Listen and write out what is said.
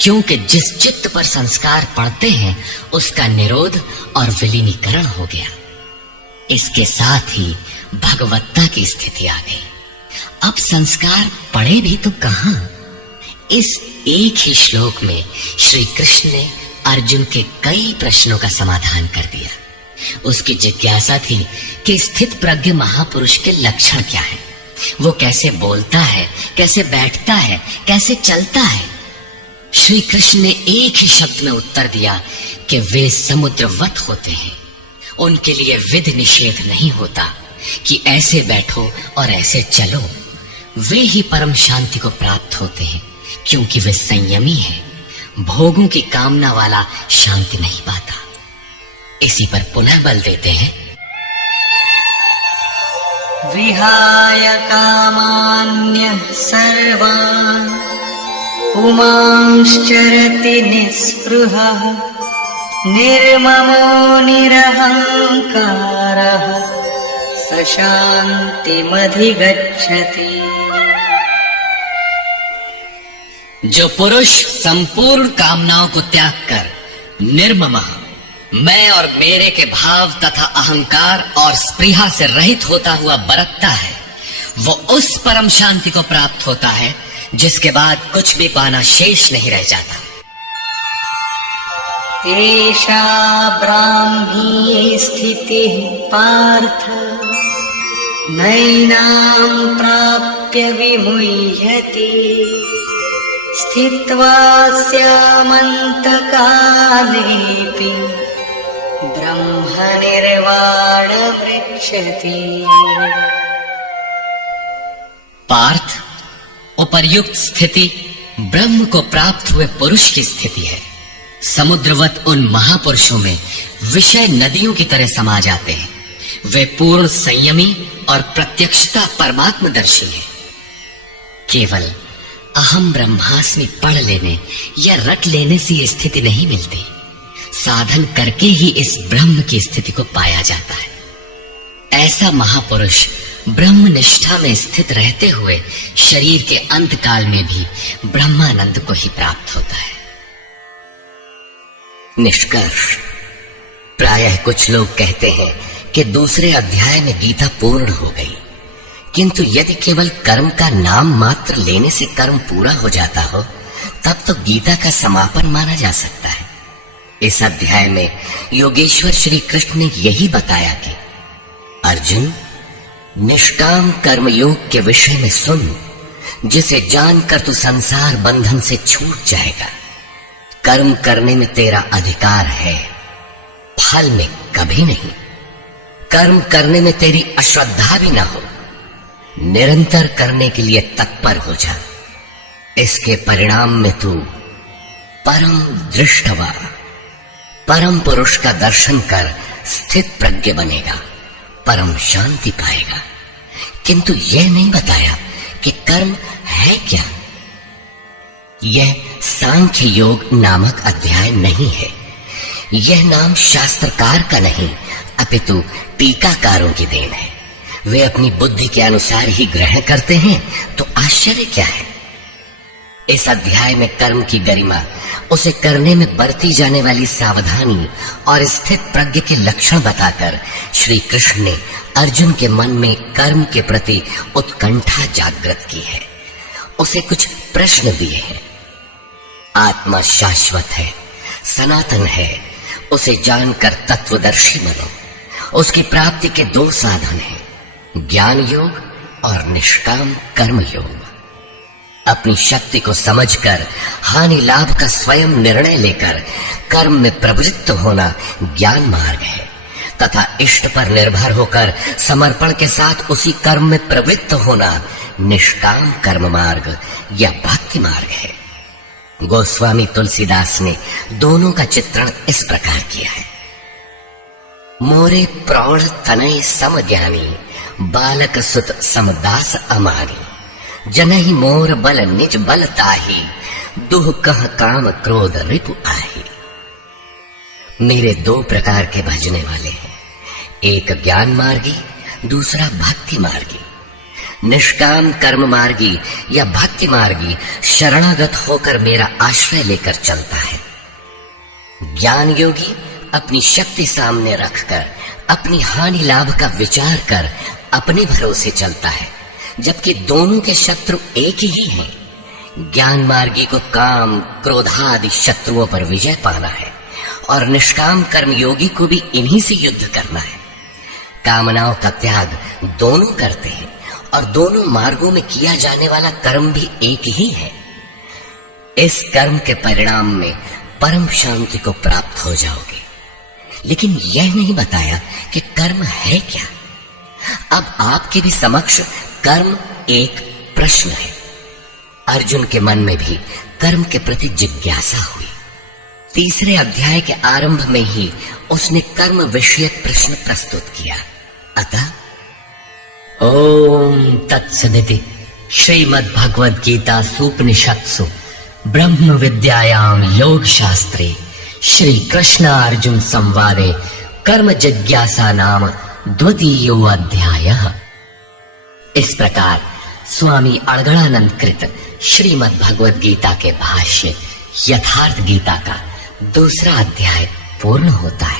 क्योंकि जिस चित्त पर संस्कार पड़ते हैं उसका निरोध और विलीनीकरण हो गया। इसके साथ ही भगवत्ता की स्थिति आ गई। अब संस्कार पड़े भी तो कहां? इस एक ही श्लोक में श्री कृष्ण ने अर्जुन के कई प्रश्नों का समाधान कर दिया। उसकी जिज्ञासा थी कि स्थित प्रज्ञ महापुरुष के लक्षण क्या है, वो कैसे बोलता है, कैसे बैठता है, कैसे चलता है। श्री कृष्ण ने एक ही शब्द में उत्तर दिया कि वे समुद्रवत होते हैं। उनके लिए विध निषेध नहीं होता कि ऐसे बैठो और ऐसे चलो। वे ही परम शांति को प्राप्त होते हैं, क्योंकि वे संयमी हैं। भोगों की कामना वाला शांति नहीं पाता। इसी पर पुनः बल देते हैं। विहाय कामान्य सर्वान् पुमांश्चरति निःस्पृहः निर्ममो निरहंकारः स शान्तिमधिगच्छति। जो पुरुष संपूर्ण कामनाओं को त्याग कर निर्ममः, मैं और मेरे के भाव तथा अहंकार और स्पृहा से रहित होता हुआ बरतता है, वो उस परम शांति को प्राप्त होता है जिसके बाद कुछ भी पाना शेष नहीं रह जाता। एषा ब्राह्मी स्थितिः पार्थ नैनां प्राप्य विमुह्यति स्थित्वा स्यामन्तकालेऽपि ब्रह्मनिर्वाणमृच्छति। पार्थ, उपर्युक्त स्थिति ब्रह्म को प्राप्त हुए पुरुष की स्थिति है। समुद्रवत उन महापुरुषों में विषय नदियों की तरह समा जाते हैं। वे पूर्ण संयमी और प्रत्यक्षता परमात्मदर्शी हैं। केवल अहम ब्रह्मास्मि पढ़ लेने या रट लेने से ये स्थिति नहीं मिलती। साधन करके ही इस ब्रह्म की स्थिति को पाया जाता है। ऐसा महापुरुष ब्रह्म निष्ठा में स्थित रहते हुए शरीर के अंत काल में भी ब्रह्मानंद को ही प्राप्त होता है। निष्कर्ष, प्रायः कुछ लोग कहते हैं कि दूसरे अध्याय में गीता पूर्ण हो गई, किंतु यदि केवल कर्म का नाम मात्र लेने से कर्म पूरा हो जाता हो तब तो गीता का समापन माना जा सकता है। इस अध्याय में योगेश्वर श्री कृष्ण ने यही बताया कि अर्जुन, निष्काम कर्मयोग के विषय में सुन, जिसे जानकर तू संसार बंधन से छूट जाएगा। कर्म करने में तेरा अधिकार है, फल में कभी नहीं। कर्म करने में तेरी अश्रद्धा भी ना हो, निरंतर करने के लिए तत्पर हो जा। इसके परिणाम में तू परम दृष्टवा, परम पुरुष का दर्शन कर स्थित प्रज्ञ बनेगा, परम शांति पाएगा। किंतु यह नहीं बताया कि कर्म है क्या। यह सांख्य योग नामक अध्याय नहीं है। यह नाम शास्त्रकार का नहीं अपितु टीकाकारों की देन है। वे अपनी बुद्धि के अनुसार ही ग्रहण करते हैं, तो आश्चर्य क्या है। इस अध्याय में कर्म की गरिमा, उसे करने में बरती जाने वाली सावधानी और स्थित प्रज्ञ के लक्षण बताकर श्री कृष्ण ने अर्जुन के मन में कर्म के प्रति उत्कंठा जागृत की है। उसे कुछ प्रश्न दिए हैं। आत्मा शाश्वत है, सनातन है, उसे जानकर तत्वदर्शी बनो। उसकी प्राप्ति के दो साधन हैं, ज्ञान योग और निष्काम कर्म योग। अपनी शक्ति को समझकर हानि लाभ का स्वयं निर्णय लेकर कर्म में प्रवृत्त होना ज्ञान मार्ग है, तथा इष्ट पर निर्भर होकर समर्पण के साथ उसी कर्म में प्रवृत्त होना निष्काम कर्म मार्ग या भक्ति मार्ग है। गोस्वामी तुलसीदास ने दोनों का चित्रण इस प्रकार किया है। मोरे प्रौढ़ तनय सम ज्ञानी, बालक सुत समदास अमानी। जनहि मोर बल निज बल ताहि, दुह कह काम क्रोध रिपु आहि। मेरे दो प्रकार के भजने वाले हैं, एक ज्ञान मार्गी, दूसरा भक्ति मार्गी। निष्काम कर्म मार्गी या भक्ति मार्गी शरणागत होकर मेरा आश्रय लेकर चलता है। ज्ञान योगी अपनी शक्ति सामने रखकर अपनी हानि लाभ का विचार कर अपने भरोसे चलता है, जबकि दोनों के शत्रु एक ही हैं। ज्ञान मार्गी को काम क्रोधादि शत्रुओं पर विजय पाना है और निष्काम कर्म योगी को भी इन्हीं से युद्ध करना है। कामनाओं का त्याग दोनों करते हैं और दोनों मार्गों में किया जाने वाला कर्म भी एक ही है। इस कर्म के परिणाम में परम शांति को प्राप्त हो जाओगे। लेकिन यह नहीं बताया कि कर्म है क्या। अब आपके भी समक्ष कर्म एक प्रश्न है। अर्जुन के मन में भी कर्म के प्रति जिज्ञासा हुई। तीसरे अध्याय के आरंभ में ही उसने कर्म विषयक प्रश्न प्रस्तुत किया। अतः ओम तत्सदिति श्रीमद् भगवद गीता सूपनिषत्सु ब्रह्म विद्यायाम योग शास्त्रे श्री कृष्ण अर्जुन संवादे कर्म जिज्ञासा नाम द्वितीयो अध्यायः। इस प्रकार स्वामी अड़गड़ानंद कृत श्रीमद् भगवद गीता के भाष्य यथार्थ गीता का दूसरा अध्याय पूर्ण होता है।